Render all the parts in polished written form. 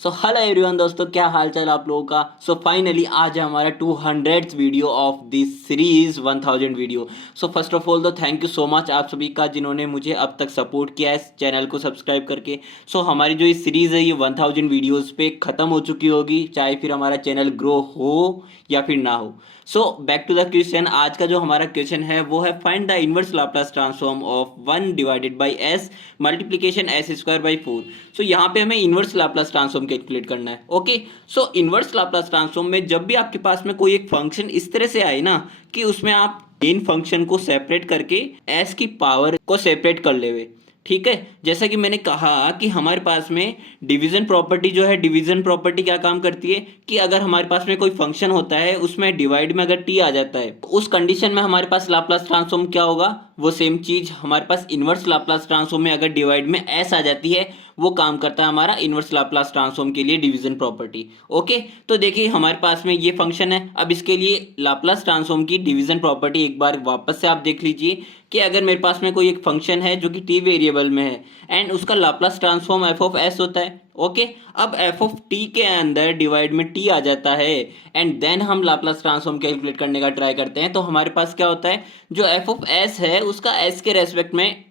So hello everyone दोस्तों, क्या हाल चाल आप लोगों का। सो फाइनली आज है हमारा 200th video of this series 1000 video. So first of all तो थैंक यू सो मच आप सभी का जिन्होंने मुझे अब तक सपोर्ट किया है इस चैनल को सब्सक्राइब करके। सो हमारी जो ये सीरीज़ है ये 1000 वीडियोस पे ख़त्म हो चुकी होगी, चाहे फिर हमारा चैनल ग्रो हो या फिर ना हो। So back to the question. आज का जो हमारा क्वेश्चन है वो है find the inverse Laplace transform of 1 divided by s multiplication s square by 4। So यहाँ पे हमें इनवर्स लाप्लास ट्रांसफॉर्म कैलकुलेट करना है। Okay, so inverse Laplace transform में जब भी आपके पास में कोई एक फंक्शन इस तरह से आए ना कि उसमें आप इन फंक्शन को सेपरेट करके एस की पावर को सेपरेट कर ले, ठीक है। जैसा कि मैंने कहा कि हमारे पास में डिवीजन प्रॉपर्टी जो है, डिवीजन प्रॉपर्टी क्या काम करती है कि अगर हमारे पास में कोई फंक्शन होता है उसमें डिवाइड में अगर टी आ जाता है तो उस कंडीशन में हमारे पास लाप्लास ट्रांसफॉर्म क्या होगा, वो सेम चीज हमारे पास इनवर्स लाप्लास ट्रांसफॉर्म में अगर डिवाइड में एस आ जाती है वो काम करता है हमारा इनवर्स लाप्लास ट्रांसफॉर्म के लिए डिवीजन प्रॉपर्टी। ओके, तो देखिए हमारे पास में ये फंक्शन है। अब इसके लिए लाप्लास ट्रांसफॉर्म की डिवीजन प्रॉपर्टी एक बार वापस से आप देख लीजिए कि अगर मेरे पास में कोई एक फंक्शन है जो कि टी वेरिएबल में है एंड उसका Laplace transform F of S होता है। ओके, अब एफ ऑफ टी के अंदर डिवाइड में टी आ जाता है एंड देन हम लाप्लास ट्रांसफॉर्म कैलकुलेट करने का ट्राई करते हैं। तो हमारे पास क्या होता है, जो एफ ऑफ एस है उसका एस के रेस्पेक्ट में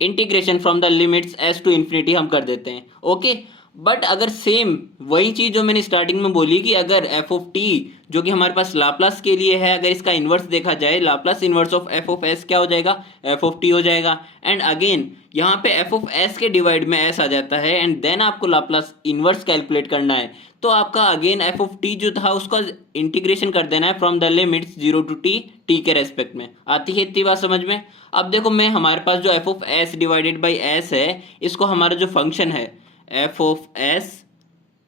integration from the limits s to infinity हम कर देते हैं। ओके, बट अगर सेम वही चीज जो मैंने स्टार्टिंग में बोली कि अगर एफ ऑफ टी जो कि हमारे पास लाप्लास के लिए है, अगर इसका इन्वर्स देखा जाए, Laplace inverse of F of S क्या हो जाएगा, एफ ऑफ टी हो जाएगा। एंड अगेन यहाँ पे एफ ऑफ एस के डिवाइड में एस आ जाता है एंड देन आपको लाप्लास इन्वर्स कैलकुलेट करना है। तो आपका अगेन एफ ऑफ टी जो था उसका इंटीग्रेशन कर देना है from the limits 0 to t, टी के रेस्पेक्ट में। आती है इतनी बात समझ में। अब देखो मैं हमारे पास जो F of S divided by S है, इसको हमारा जो फंक्शन है F of S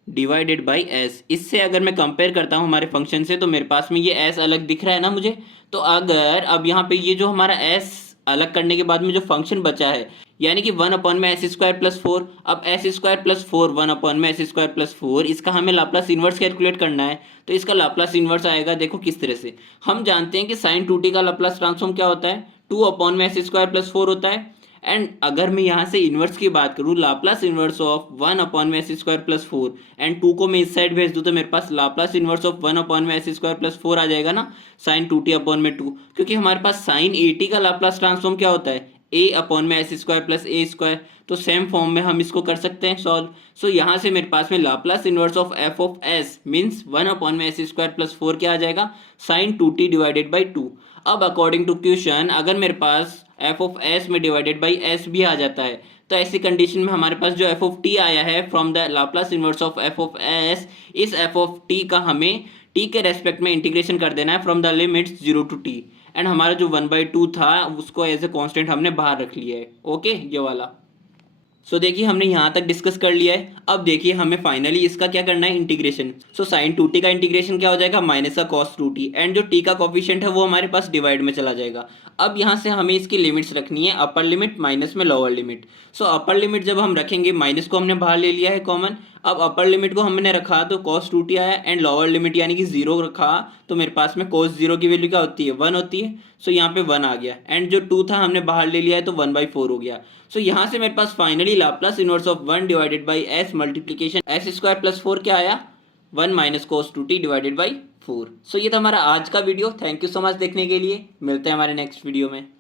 divided by S, इससे अगर मैं कंपेयर करता हूँ हमारे फंक्शन से तो मेरे पास में ये एस अलग दिख रहा है ना मुझे। तो अगर अब यहाँ पे ये जो हमारा एस अलग करने के बाद में जो फंक्शन बचा है यानी कि 1 में एस स्क्वायर प्लस 4, अब एस स्क्वायर प्लस 4 1 में एस स्क्वायर प्लस 4, इसका हमें लाप्लास इन्वर्स कैलकुलेट करना है। तो इसका लाप्लास इन्वर्स आएगा, देखो किस तरह से। हम जानते हैं कि साइन 2t का लाप्लास ट्रांसफॉर्म क्या होता है, 2 में एस स्क्वायर प्लस 4 होता है। एंड अगर मैं यहाँ से इन्वर्स की बात करूँ, लाप्लास इन्वर्स ऑफ 1 में एस स्क्वायर प्लस 4 एंड 2 को मैं इस साइड भेज दूँ तो मेरे पास लाप्लास इन्वर्स ऑफ 1 में एस स्क्वायर प्लस 4 आ जाएगा ना, साइन 2t अपॉन में 2। क्योंकि हमारे पास साइन 80 का लाप्लास ट्रांसफॉर्म क्या होता है, ए अपॉन में एस स्क्वायर प्लस ए स्क्वायर। तो सेम फॉर्म में हम इसको कर सकते हैं सॉल्व। सो यहाँ से मेरे पास में Laplace inverse of F of S means 1 में एस स्क्वायर प्लस 4 क्या आ जाएगा, साइन 2t डिवाइडेड बाई 2। अब अकॉर्डिंग टू क्वेश्चन अगर मेरे पास एफ ऑफ एस में डिवाइडेड बाई एस भी आ जाता है तो ऐसी कंडीशन में हमारे पास जो एफ ऑफ टी आया है from the Laplace inverse of F of S, इस एफ ऑफ टी का हमें टी के रेस्पेक्ट में इंटीग्रेशन कर देना है from the limits 0 to t. And हमारा जो 1/2 था उसको एज ए कांस्टेंट हमने बाहर रख लिया है। ओके, ये वाला। सो देखिए हमने यहाँ तक डिस्कस कर लिया है। अब देखिए हमें फाइनली इसका क्या करना है, इंटीग्रेशन। सो साइन 2t का इंटीग्रेशन क्या हो जाएगा, माइनस का कॉस 2t एंड जो t का कॉफिशिएंट है वो हमारे पास डिवाइड में चला जाएगा। अब यहाँ से हमें इसकी लिमिट्स रखनी है, अपर लिमिट माइनस में लोअर लिमिट। सो अपर लिमिट जब हम रखेंगे, माइनस को हमने बाहर ले लिया है कॉमन, अब अपर लिमिट को हमने रखा तो cos 2t आया एंड लोअर लिमिट यानी कि 0 रखा तो मेरे पास में cos 0 की वैल्यू क्या होती है, 1 होती है। सो यहाँ पे 1 आ गया एंड जो 2 था हमने बाहर ले लिया है तो 1/4 हो गया। सो यहाँ से मेरे पास finally Laplace inverse of 1 divided by s multiplication s square plus 4 क्या आया, 1 minus cos 2t divided by 4। So ये था हमारा आज का video. Thank you so much देखने के लिए, मिलते हैं हमारे नेक्स्ट वीडियो में।